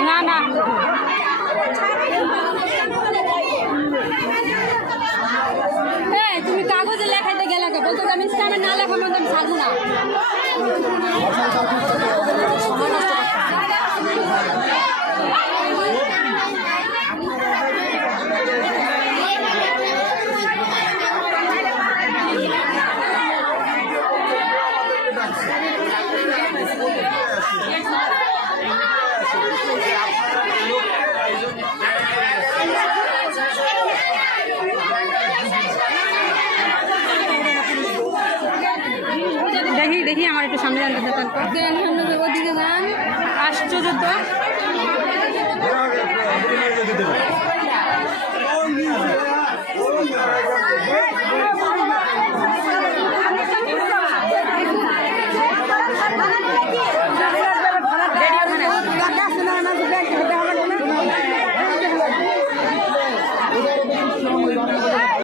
না না তুমি কাগজে লেখাইতে গেলে বলতো আমি ইসলামে না লেখা মতো আমি ছাড়বো না। দেখি দেখি আমার একটু সামনে জানতে দেন ওদিকে যান আশ্চর্য তো